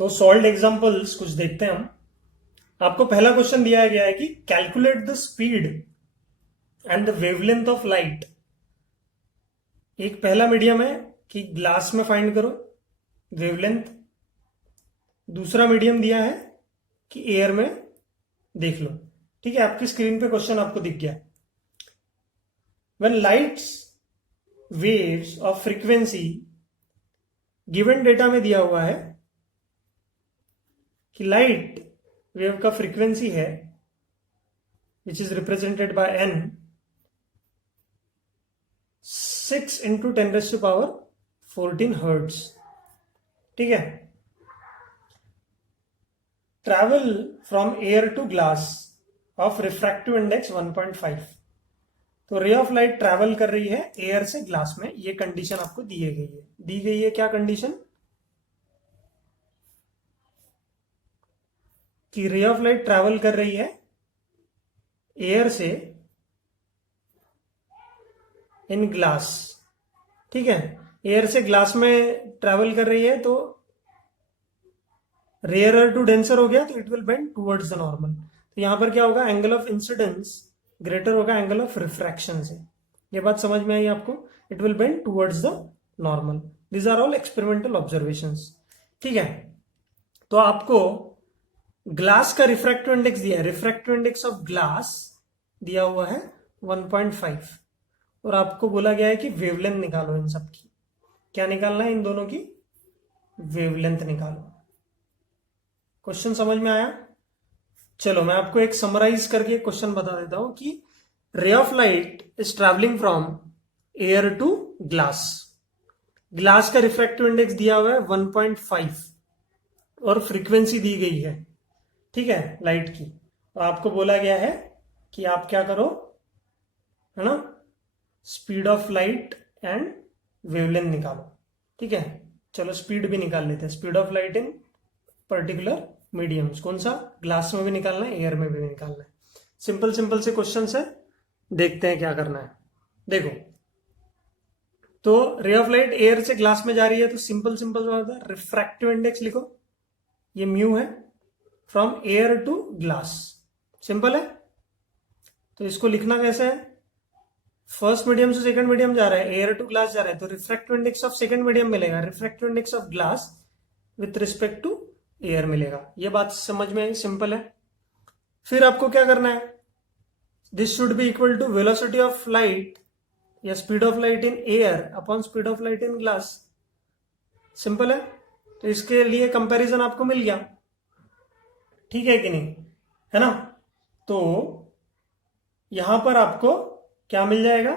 तो solve examples कुछ देखते हैं हम। आपको पहला क्वेश्चन दिया गया है कि calculate the speed and the wavelength of light. एक पहला मीडियम है कि ग्लास में फाइंड करो वेवलेंथ। दूसरा मीडियम दिया है कि एयर में देख लो। ठीक है, आपकी स्क्रीन पे क्वेश्चन आपको दिख गया। When lights waves of frequency, given data में दिया हुआ है कि लाइट वेव का फ्रीक्वेंसी है which is represented by n 6 into 10⁻14 hertz. ठीक है, travel from air to glass of refractive index 1.5। तो रे ऑफ लाइट ट्रैवल कर रही है एयर से ग्लास में। ये कंडीशन आपको दी गई है क्या कंडीशन? कि रे ऑफ लाइट ट्रैवल कर रही है एयर से इन ग्लास। ठीक है, एयर से ग्लास में ट्रैवल कर रही है तो रेयरर टू डेंसर हो गया तो it will bend towards the normal. तो यहां पर क्या होगा? एंगल ऑफ इंसिडेंस ग्रेटर होगा एंगल ऑफ रिफ्रैक्शन से। ये बात समझ में आई आपको? It will bend towards the normal. These are all experimental observations. ठीक है, तो आपको ग्लास का रिफ्रैक्टिव इंडेक्स दिया है। रिफ्रैक्टिव इंडेक्स ऑफ ग्लास दिया हुआ है 1.5 और आपको बोला गया है कि वेवलेंथ निकालो इन सब की। क्या निकालना है? इन दोनों की वेवलेंथ निकालो। क्वेश्चन समझ में आया? चलो मैं आपको एक समराइज करके क्वेश्चन बता देता हूं कि ray of light is travelling from air to glass. Glass का रिफ्रैक्टिव इंडेक्स दिया हुआ है 1.5 और फ्रीक्वेंसी दी गई है, ठीक है, लाइट की। तो आपको बोला गया है कि आप क्या करो, है ना, speed of light and wavelength निकालो। ठीक है, चलो स्पीड भी निकाल लेते हैं। Speed of light in particular mediums. कौन सा? ग्लास में भी निकालना है, एयर में भी निकालना है। सिंपल सिंपल से क्वेश्चन है, देखते हैं क्या करना है। देखो, तो रे ऑफ लाइट एयर से ग्लास में जा रही है तो सिंपल सिंपल होता है, रिफ्रैक्टिव इंडेक्स लिखो, ये म्यू है, from air to glass. Simple है। तो इसको लिखना कैसे है? फर्स्ट मीडियम से सेकंड मीडियम जा रहा है, एयर टू ग्लास जा रहा है, तो refractive index of second medium मिलेगा, refractive index of glass with respect to air मिलेगा। ये बात समझ में आई? सिंपल है। फिर आपको क्या करना है? This should be equal to velocity of light या speed of light in air upon speed of light in glass. Simple है। तो इसके लिए कंपैरिजन आपको मिल गया, ठीक है कि नहीं, है ना? तो यहां पर आपको क्या मिल जाएगा?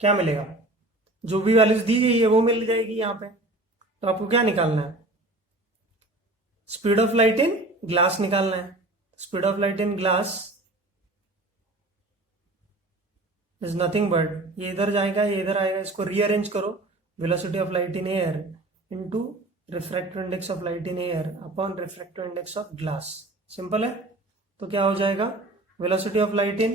क्या मिलेगा? जो भी वैल्यूज दी गई है वो मिल जाएगी यहां पे। तो आपको क्या निकालना है? Speed of light in glass निकालना है। Speed of light in glass is nothing but, ये इधर जाएगा ये इधर आएगा, इसको रीअरेंज करो, velocity of light in air into refractive index of light in air upon refractive index of glass. Simple है। तो क्या हो जाएगा? Velocity of light in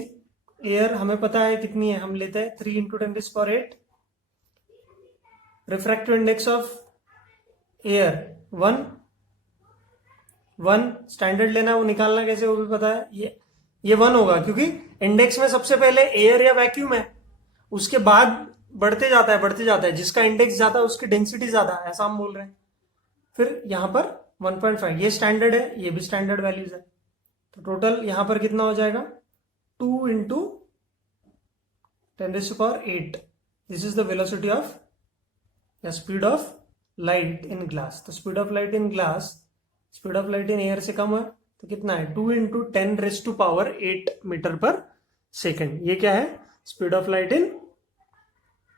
air हमें पता है कितनी है, हम लेते हैं 3 into 10⁸। Refractive index of air 1 standard लेना, वो निकालना कैसे वो भी पता है। ये 1 होगा क्योंकि इंडेक्स में सबसे पहले एयर या वैक्यूम है, उसके बाद बढ़ते जाता है, जिसका इंडेक्स ज्यादा है उसकी डेंसिटी ज्यादा है, ऐसा हम बोल रहे हैं। फिर यहां पर 1.5 ये स्टैंडर्ड है, ये भी स्टैंडर्ड वैल्यूज है। तो टोटल यहां पर कितना हो जाएगा? 2 into 10⁸। This is the velocity of या speed of light in glass. तो speed of light in glass speed of light in air से कम है तो कितना है? 2 इंटू 10⁸ मीटर पर सेकेंड। ये क्या है? Speed of light in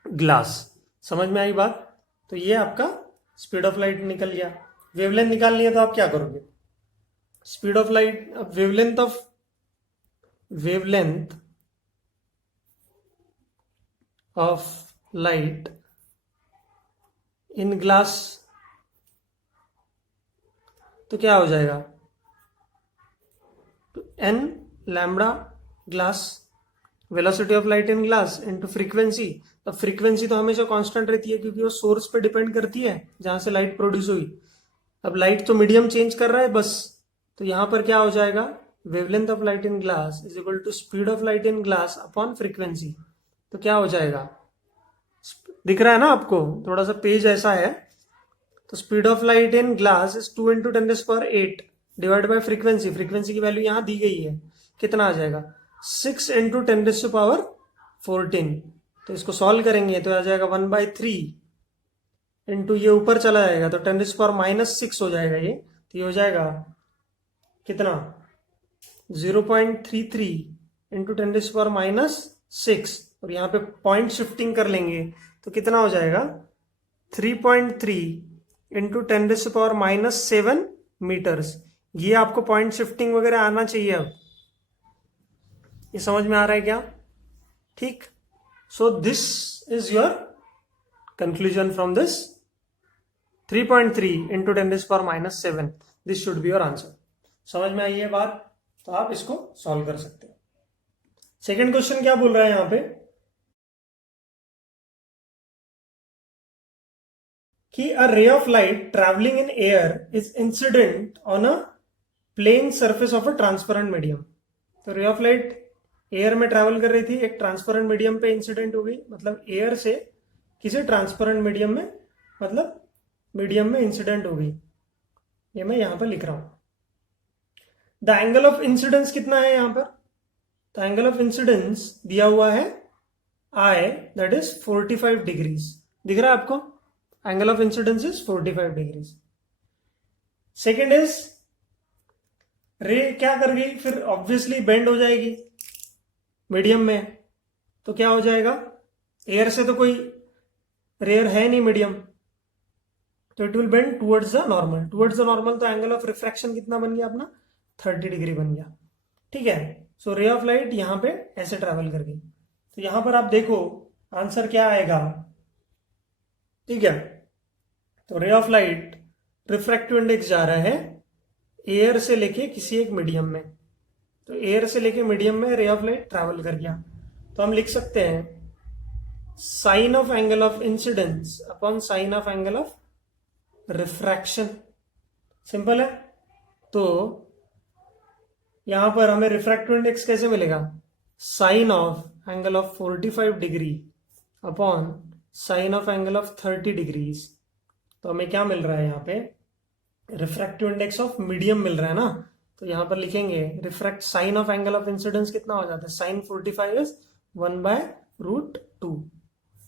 glass. समझ में आई बात? तो ये आपका स्पीड ऑफ लाइट निकल गया। वेवलेंथ निकालनी है तो आप क्या करोगे? स्पीड ऑफ लाइट, अब wavelength of light in glass तो क्या हो जाएगा? तो n lambda glass velocity of light in glass into frequency. अब फ्रीक्वेंसी तो हमेशा कांस्टेंट रहती है क्योंकि वो सोर्स पे डिपेंड करती है जहां से लाइट प्रोड्यूस हुई। अब लाइट तो मीडियम चेंज कर रहा है बस, तो यहां पर क्या हो जाएगा, wavelength of light in glass is equal to speed of light in glass upon frequency. तो क्या हो जाएगा, दिख रहा है ना आपको, थोड़ा सा पेज ऐसा है। तो speed of light in glass is 2 × 10⁸ divide by frequency. Frequency की वैल्यू यहां दी गई है, कितना आ जाएगा 6 × 10⁻14। तो इसको सॉल्व करेंगे तो आ जाएगा 1/3 इंटू ये ऊपर चला जाएगा तो 10⁻⁻6 हो जाएगा ये। तो ये हो जाएगा कितना 0.33 इंटू 10⁻⁻6 और यहाँ पे पॉइंट शिफ्टिंग कर लेंगे तो कितना हो जाएगा 3.3 इंटू 10⁻⁻7 मीटर्स। ये आपको पॉइंट शिफ्टिंग वगैरह आना चाहिए। अब ये समझ में आ रहा है क्या? ठीक। So this is your conclusion from this 3.3 into 10⁻⁻7। This should be your answer. समझ में आई है बात? तो आप इसको सॉल्व कर सकते हो। सेकेंड क्वेश्चन क्या बोल रहा है यहां पे कि a ray of light travelling in air is incident on a plane surface of a transparent medium. तो रे ऑफ लाइट एयर में ट्रैवल कर रही थी, एक ट्रांसपेरेंट मीडियम पे इंसिडेंट हो गई, मतलब एयर से किसी ट्रांसपेरेंट मीडियम में, मतलब मीडियम में इंसिडेंट हो गई। ये मैं यहां पर लिख रहा हूं। द एंगल ऑफ इंसिडेंस कितना है यहां पर? तो एंगल ऑफ इंसिडेंस दिया हुआ है आई, दैट इज 45 डिग्रीज। दिख रहा है आपको? Angle of incidence is 45 degrees. Second is रे क्या कर गई, फिर ऑब्वियसली बेंड हो जाएगी मीडियम में। तो क्या हो जाएगा, एयर से तो कोई रेयर है नहीं मीडियम, तो it will bend towards the normal. Towards the normal तो एंगल ऑफ रिफ्रैक्शन कितना बन गया अपना 30 डिग्री बन गया। ठीक है। सो रे ऑफ लाइट यहां पे ऐसे ट्रैवल कर गई। तो यहां पर आप देखो आंसर क्या आएगा। ठीक है। तो ray of light refractive index जा रहा है एयर से लेके किसी एक मीडियम में। तो एयर से लेके मीडियम में रे ऑफ लाइट ट्रैवल कर गया। तो हम लिख सकते हैं sine of angle of incidence upon sine of angle of refraction. Simple है। तो यहां पर हमें रिफ्रैक्टिव इंडेक्स कैसे मिलेगा, sine of angle of 45 degree upon sine of angle of 30 degrees. तो हमें क्या मिल रहा है यहाँ पे, रिफ्रैक्टिव इंडेक्स ऑफ मीडियम मिल रहा है ना। तो यहां पर लिखेंगे refract sine of angle of incidence कितना हो जाता है, sine 45 is 1/√2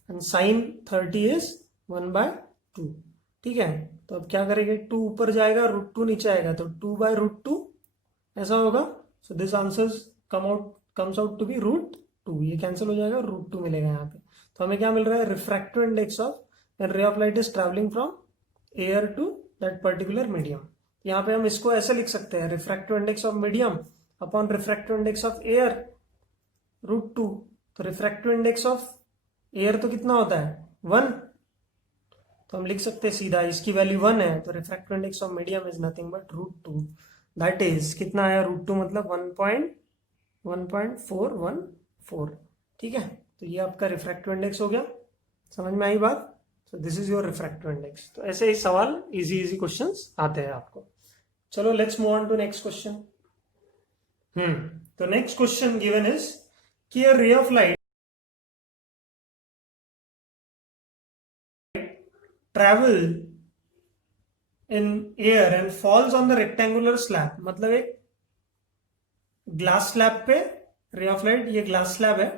and sine 30 is 1/2। ठीक है। तो अब क्या करेंगे, 2 ऊपर जाएगा √2 नीचे आएगा तो 2/√2 ऐसा होगा। So this answer comes out to be √2। ये कैंसिल हो जाएगा, √2 मिलेगा यहाँ पे। तो हमें क्या मिल रहा है, refractive index of when ray of light is travelling from air to that particular medium. यहाँ पे हम इसको ऐसे लिख सकते हैं, refractive index of medium upon refractive index of air √2। तो रिफ्रैक्टिव इंडेक्स ऑफ एयर तो कितना होता है 1। तो हम लिख सकते हैं सीधा, इसकी वैल्यू 1 है तो refractive index of medium is nothing but √2। That is कितना आया, √2 मतलब 1.1414। ठीक है। तो ये आपका रिफ्रैक्टिव इंडेक्स हो गया। समझ में आई बात? So this is your refractive index. तो ऐसे ही सवाल इजी इजी क्वेश्चंस आते हैं आपको। चलो let's move on to next question. तो नेक्स्ट क्वेश्चन गिवन इज कि a ray of light travel in air and falls on the rectangular slab. मतलब एक ग्लास स्लैब पे रे ऑफ लाइट, ये ग्लास स्लैब है,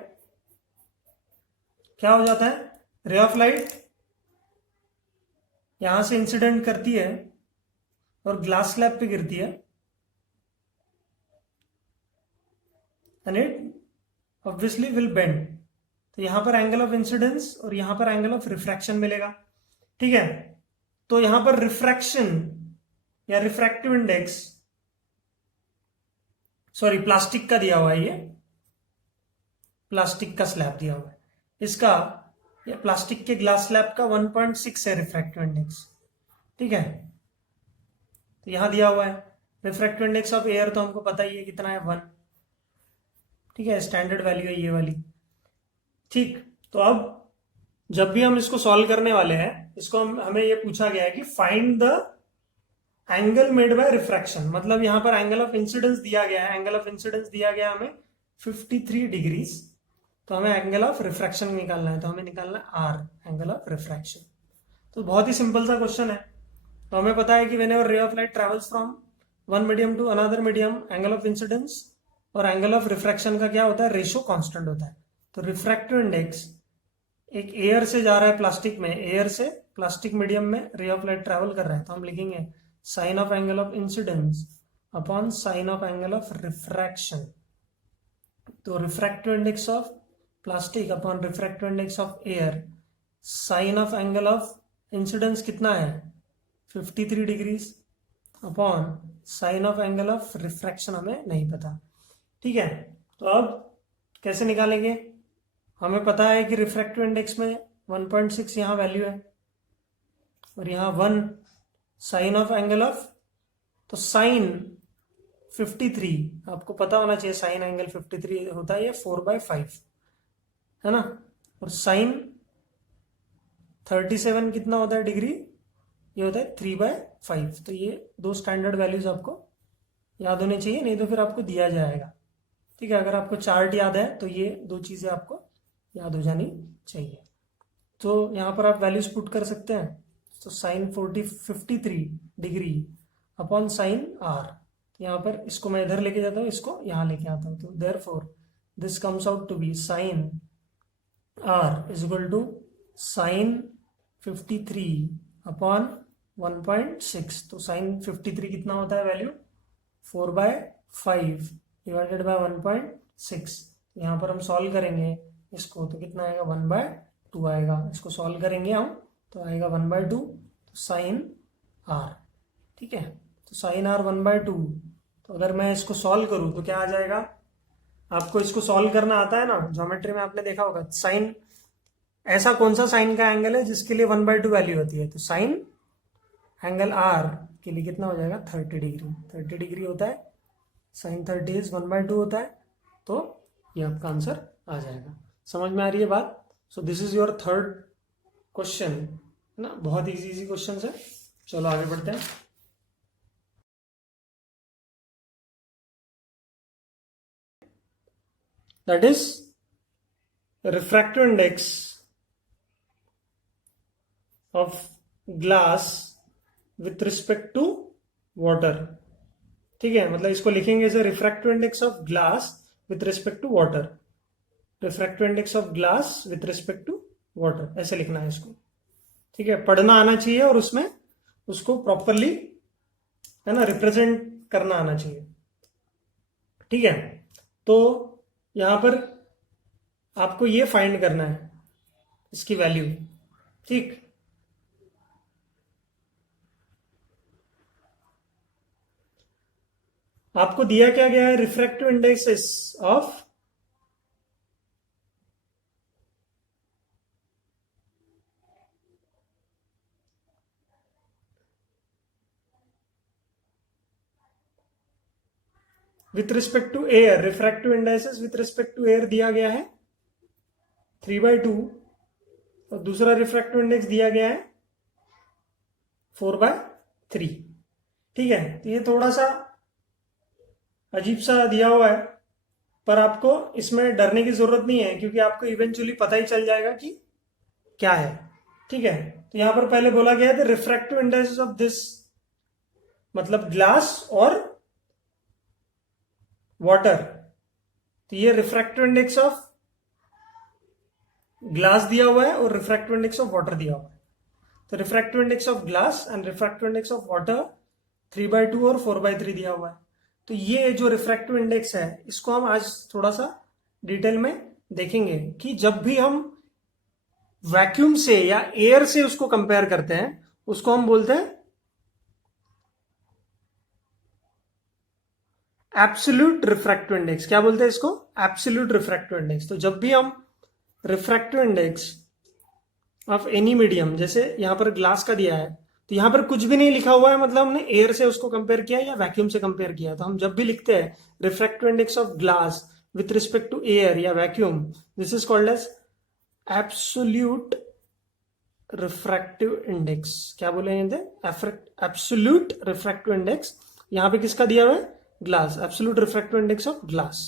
क्या हो जाता है, रे ऑफ लाइट यहां से इंसिडेंट करती है और ग्लास स्लैब पे गिरती है and it obviously will bend. तो यहां पर एंगल ऑफ इंसिडेंस और यहां पर एंगल ऑफ रिफ्रैक्शन मिलेगा। ठीक है। तो यहां पर रिफ्रैक्शन या रिफ्रैक्टिव इंडेक्स, सॉरी प्लास्टिक का दिया हुआ है, ये प्लास्टिक का स्लैब दिया हुआ है, इसका या प्लास्टिक के ग्लास स्लैब का 1.6 है रिफ्रैक्टिव इंडेक्स। ठीक है। तो यहां दिया हुआ है रिफ्रैक्टिव इंडेक्स ऑफ एयर, तो हमको पता ही है कितना है 1। ठीक है, स्टैंडर्ड वैल्यू है ये वाली। ठीक, तो अब जब भी हम इसको सॉल्व करने वाले हैं, इसको हमें ये पूछा गया है कि find the angle made by refraction, मतलब यहां पर एंगल ऑफ इंसिडेंस दिया गया है, एंगल ऑफ इंसिडेंस दिया गया हमें 53 डिग्रीज, तो हमें एंगल ऑफ रिफ्रैक्शन निकालना है, तो हमें निकालना है आर, एंगल ऑफ रिफ्रैक्शन। तो बहुत ही सिंपल सा क्वेश्चन है। तो हमें पता है कि whenever ray of light travels from one medium to another medium, angle of incidence और एंगल ऑफ रिफ्रैक्शन का क्या होता है, रेशो कांस्टेंट होता है। तो रिफ्रैक्टिव इंडेक्स, एक एयर से जा रहा है प्लास्टिक में, एयर से प्लास्टिक मीडियम में रे ऑफ लाइट ट्रेवल कर रहा है, तो हम लिखेंगे sine of angle of incidence upon sine of angle of refraction. तो refractive index of plastic upon refractive index of air, sine of angle of incidence कितना है 53 degrees upon sine of angle of refraction हमें नहीं पता। ठीक है, तो अब कैसे निकालेंगे, हमें पता है कि रिफ्रैक्टिव इंडेक्स में 1.6 यहाँ वैल्यू है और यहाँ 1 साइन ऑफ एंगल ऑफ, तो साइन 53 आपको पता होना चाहिए, साइन एंगल 53 होता है ये 4/5 है ना, और साइन 37 कितना होता है डिग्री, ये होता है 3/5। तो ये दो स्टैंडर्ड वैल्यूज आपको याद होने चाहिए, नहीं तो फिर आपको दिया जाएगा। ठीक है, अगर आपको चार्ट याद है तो ये दो चीजें आपको याद हो जानी चाहिए। तो यहाँ पर आप वैल्यूज पुट कर सकते हैं, तो sine 53 degree upon sine r, यहाँ पर इसको मैं इधर लेके जाता हूँ, इसको यहाँ लेके आता हूँ, तो therefore this comes out to be sine r is equal to sine 53 upon 1.6। तो साइन 53 कितना होता है वैल्यू 4/5 डिवाइडेड बाय 1.6। यहाँ पर हम सॉल्व करेंगे इसको, तो कितना आएगा 1/2 आएगा, इसको सॉल्व करेंगे हम तो आएगा 1/2 साइन आर। ठीक है, तो साइन आर 1/2, तो अगर मैं इसको सॉल्व करूं तो क्या आ जाएगा, आपको इसको सॉल्व करना आता है ना, ज्योमेट्री में आपने देखा होगा, साइन ऐसा कौन सा साइन का एंगल है जिसके लिए 1/2 वैल्यू होती है, तो साइन एंगल आर के लिए कितना हो जाएगा 30 डिग्री, 30 डिग्री होता है, साइन 30 इज 1/2 होता है, तो ये आपका आंसर आ जाएगा। समझ में आ रही है बात। So this is your third question है ना, बहुत इजी क्वेश्चन है। चलो आगे बढ़ते हैं। That is refractive index of glass with respect to water. ठीक है, मतलब इसको लिखेंगे as refractive index of glass with respect to water, refractive index of glass with respect to water, ऐसे लिखना है इसको। ठीक है, पढ़ना आना चाहिए और उसमें उसको प्रॉपरली है ना रिप्रेजेंट करना आना चाहिए। ठीक है, तो यहां पर आपको ये फाइंड करना है इसकी वैल्यू। ठीक, आपको दिया क्या गया है, refractive index of with respect to air, refractive indexes with respect to air दिया गया है 3/2 और दूसरा रिफ्रैक्टिव इंडेक्स दिया गया है 4/3। ठीक है, तो ये थोड़ा सा अजीब सा दिया हुआ है, पर आपको इसमें डरने की जरूरत नहीं है क्योंकि आपको इवेंचुअली पता ही चल जाएगा कि क्या है। ठीक है, तो यहां पर पहले बोला गया है रिफ्रैक्टिव इंडेक्स ऑफ दिस, मतलब ग्लास और वाटर, तो ये रिफ्रैक्टिव इंडेक्स ऑफ ग्लास दिया हुआ है और रिफ्रैक्टिव इंडेक्स ऑफ वाटर दिया हुआ है। तो refractive index of glass and refractive index of water 3/2 और 4/3 दिया हुआ है। तो ये जो रिफ्रैक्टिव इंडेक्स है इसको हम आज थोड़ा सा डिटेल में देखेंगे कि जब भी हम वैक्यूम से या एयर से उसको कंपेयर करते हैं उसको हम बोलते हैं एब्सोल्यूट रिफ्रैक्टिव इंडेक्स। क्या बोलते हैं इसको, एब्सोल्यूट रिफ्रैक्टिव इंडेक्स। तो जब भी हम refractive index of any medium, जैसे यहां पर ग्लास का दिया है तो यहां पर कुछ भी नहीं लिखा हुआ है, मतलब हमने एयर से उसको कंपेयर किया या वैक्यूम से कंपेयर किया, तो हम जब भी लिखते हैं refractive index of glass with respect to air या vacuum, this is called as absolute refractive index, क्या बोलेंगे एब्सोल्यूट रिफ्रैक्टिव इंडेक्स, यहां पे किसका दिया हुआ है, glass, absolute refractive index of glass,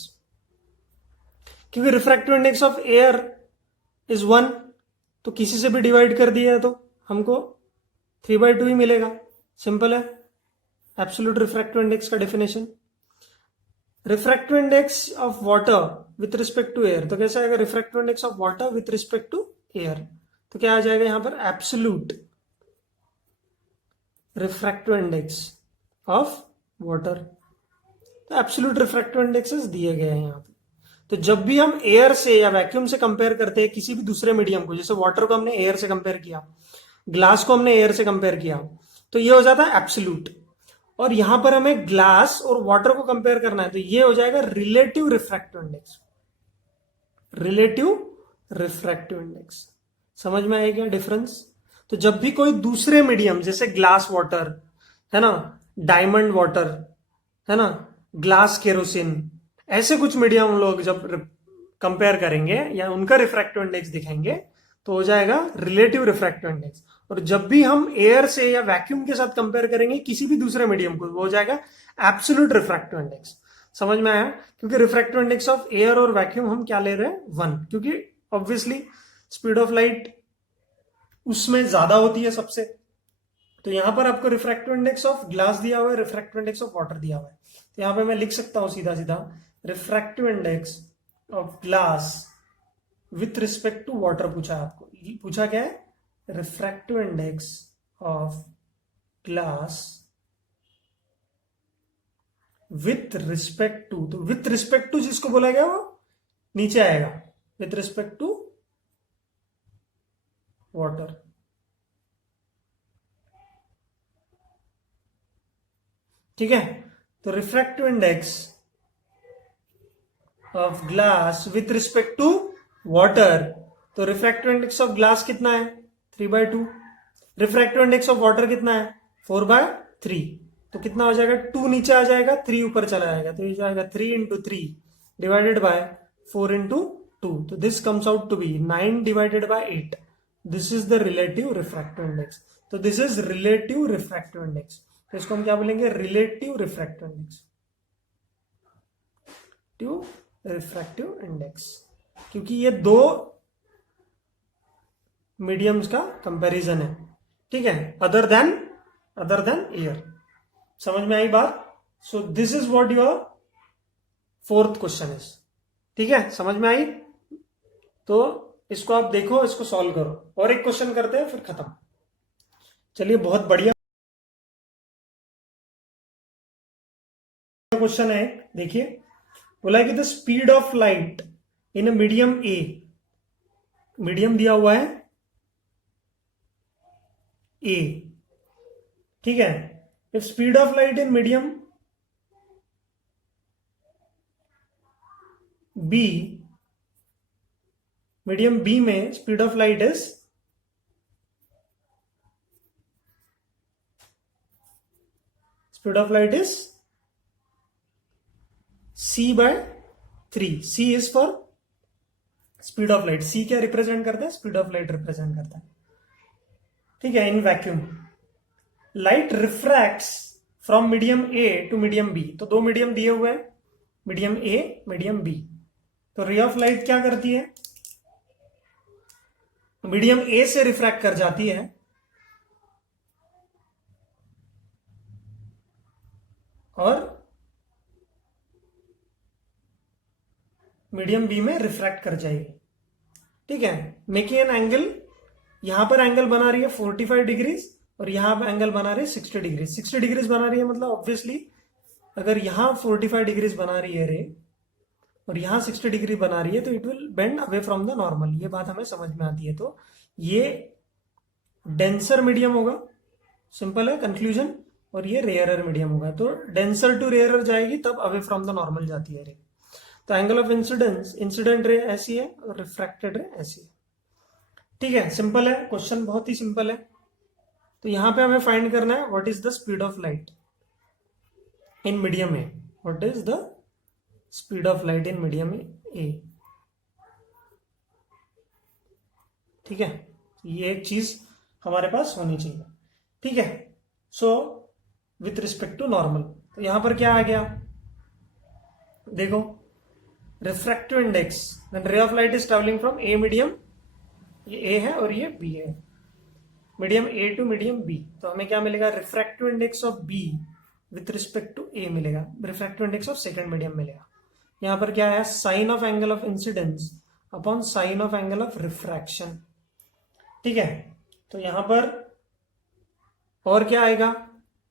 क्योंकि refractive index of air is 1, तो किसी से भी डिवाइड कर दिया है तो हमको 3/2 ही मिलेगा, सिंपल है एब्सोल्यूट रिफ्रैक्टिव इंडेक्स का definition. Refractive index of water with respect to air, तो कैसा आएगा, refractive index of water with respect to air, तो क्या आ जाएगा यहां पर, absolute refractive index of water, तो एब्सोल्यूट रिफ्रैक्टिव इंडेक्सेस दिए गए हैं यहां पे। तो जब भी हम एयर से या वैक्यूम से कंपेयर करते हैं किसी भी दूसरे मीडियम को, जैसे वाटर को हमने एयर से कंपेयर किया, ग्लास को हमने एयर से कंपेयर किया, तो ये हो जाता है एब्सोल्यूट, और यहां पर हमें ग्लास और वाटर को कंपेयर करना है, तो ये हो जाएगा relative refractive index, relative refractive index. समझ में आएगा डिफरेंस? तो जब भी कोई दूसरे मीडियम, जैसे ग्लास वाटर है ना, डायमंड वाटर है ना, ग्लास केरोसिन, ऐसे कुछ मीडियम लोग जब कंपेयर करेंगे या उनका रिफ्रैक्टिव इंडेक्स दिखाएंगे तो हो जाएगा रिलेटिव रिफ्रैक्टिव इंडेक्स। और जब भी हम एयर से या वैक्यूम के साथ कंपेयर करेंगे किसी भी दूसरे मीडियम को, वो हो जाएगा एब्सोल्यूट रिफ्रैक्टिव इंडेक्स। समझ में आया? क्योंकि रिफ्रैक्टिव इंडेक्स ऑफ एयर और वैक्यूम हम क्या ले रहे हैं, 1, क्योंकि ऑब्वियसली स्पीड ऑफ लाइट उसमें ज्यादा होती है सबसे। तो यहां पर आपको रिफ्रैक्टिव इंडेक्स ऑफ ग्लास दिया हुआ है, रिफ्रैक्टिव इंडेक्स ऑफ वाटर दिया हुआ है, तो यहां पे मैं लिख सकता हूं सीधा सीधा, refractive index of glass with respect to water पूछा है आपको, पूछा क्या है, refractive index of glass with respect to, तो विथ रिस्पेक्ट टू जिसको बोला गया वो नीचे आएगा, विथ रिस्पेक्ट टू वाटर। ठीक है, तो refractive index of glass with respect to water, तो रिफ्रैक्टिव इंडेक्स ऑफ ग्लास कितना है, 3/2, रिफ्रैक्टिव इंडेक्स ऑफ वाटर कितना है, 4/3, तो कितना हो जाएगा, 2 नीचे आ जाएगा, 3 ऊपर चला जाएगा, तो ये जाएगा 3 × 3 डिवाइडेड बाय 4 × 2, तो this comes out to be 9 divided by 8, this is the relative refractive index. तो this is relative refractive index, तो इसको हम क्या बोलेंगे, relative refractive index, refractive index, क्योंकि ये दो मीडियम्स का कंपैरिजन है। ठीक है, अदर देन एयर। समझ में आई बात? So this is what your 4th question is. ठीक है, समझ में आई? तो इसको आप देखो, इसको सॉल्व करो, और एक क्वेश्चन करते हैं फिर खत्म। चलिए, बहुत बढ़िया क्वेश्चन है, देखिए, बोला है कि the speed of light in a medium A, medium दिया हुआ है ए, ठीक है, if speed of light in medium B, medium B में speed of light is c/3, c is for speed of light, c क्या represent करता है, speed of light represent करता है। ठीक है, in vacuum light refracts from medium A to medium B, तो दो मीडियम दिए हुए हैं, मीडियम ए मीडियम बी, तो रे ऑफ लाइट क्या करती है, मीडियम ए से रिफ्रैक्ट कर जाती है और मीडियम बी में रिफ्रैक्ट कर जाएगी। ठीक है, मेकिंग एन एंगल, यहां पर एंगल बना रही है 45 डिग्रीज और यहां पर एंगल बना रही है 60 डिग्रीज। 60 डिग्रीज बना रही है मतलब ऑब्वियसली अगर यहां 45 डिग्रीज बना रही है रे और यहां 60 डिग्री बना रही है तो it will bend away from the normal, ये बात हमें समझ में आती है। तो ये डेंसर मीडियम होगा, सिंपल है कंक्लूजन, और ये रेयरर मीडियम होगा, तो डेंसर टू रेयरर जाएगी तब अवे फ्रॉम द नॉर्मल जाती है रे। तो angle of incidence, incident ray ऐसी है और रिफ्रैक्टेड रे ऐसी है। ठीक है, सिंपल है क्वेश्चन, बहुत ही सिंपल है। तो यहां पे हमें फाइंड करना है what is the speed of light in medium A, what is the speed of light in medium ए। ठीक है, ये एक चीज हमारे पास होनी चाहिए। ठीक है, so with respect to normal, तो यहां पर क्या आ गया, देखो refractive index when ray of light is travelling from A medium, ये ए है और ये बी है, medium A to medium B, तो हमें क्या मिलेगा, refractive index of B with respect to A मिलेगा, refractive index of second medium मिलेगा। यहां पर क्या है, sine of angle of incidence upon sine of angle of refraction. ठीक है, तो यहां पर और क्या आएगा,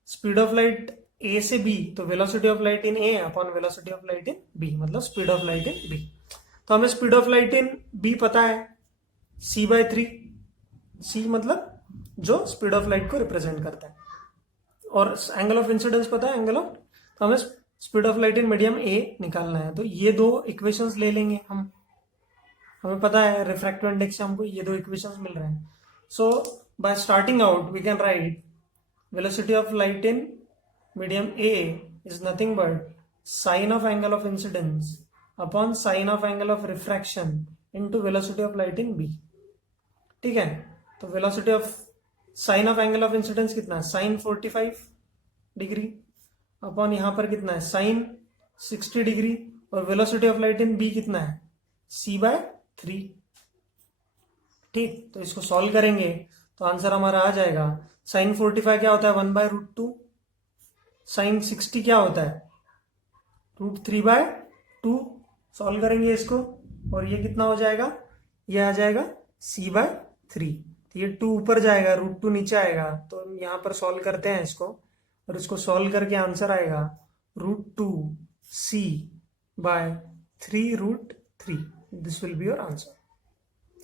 स्पीड ऑफ लाइट ए से बी, तो velocity of light in A upon velocity of light in B, मतलब speed of light in B. तो हमें speed of light in B पता है c/3, c मतलब जो स्पीड ऑफ लाइट को रिप्रेजेंट करता है, और एंगल ऑफ इंसिडेंस पता है, एंगल ऑफ, तो हमें speed of light in medium ए निकालना है। तो ये दो इक्वेशंस ले लेंगे हम, हमें पता है रिफ्रैक्टिव इंडेक्स से हमको ये दो इक्वेशंस मिल रहे हैं। So by starting out we can write velocity of light in medium A is nothing but sine of angle of incidence upon sine of angle of refraction into velocity of light in B। ठीक है, तो velocity of sine of angle of incidence कितना है, sin 45 degree upon यहां पर कितना है, sin 60 degree, और velocity of light in B कितना है, c/3। ठीक, तो इसको सॉल्व करेंगे तो आंसर हमारा आ जाएगा, साइन 45 क्या होता है, 1/√2, साइन 60 क्या होता है, √3/2। सॉल्व करेंगे इसको और ये कितना हो जाएगा, ये आ जाएगा c/3। तो ये 2 ऊपर जाएगा, √2 नीचे आएगा, तो यहां पर सॉल्व करते हैं इसको, और इसको सॉल्व करके आंसर आएगा √2c/3√3। This will be your answer.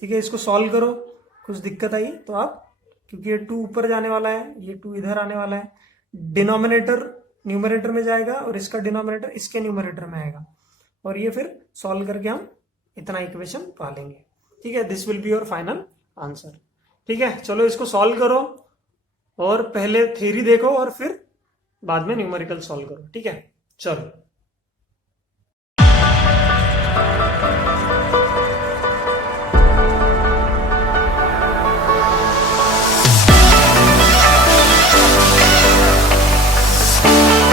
ठीक है, इसको सॉल्व करो, कुछ दिक्कत आई तो आप, क्योंकि ये 2 ऊपर जाने वाला है, ये 2 इधर आने वाला है, डिनोमिनेटर न्यूमरेटर में जाएगा और इसका डिनोमिनेटर इसके न्यूमरेटर में आएगा, और ये फिर सॉल्व करके हम इतना इक्वेशन पा लेंगे। ठीक है, this will be your final answer. ठीक है, चलो इसको सॉल्व करो, और पहले थ्योरी देखो और फिर बाद में न्यूमेरिकल सॉल्व करो। ठीक है, चलो।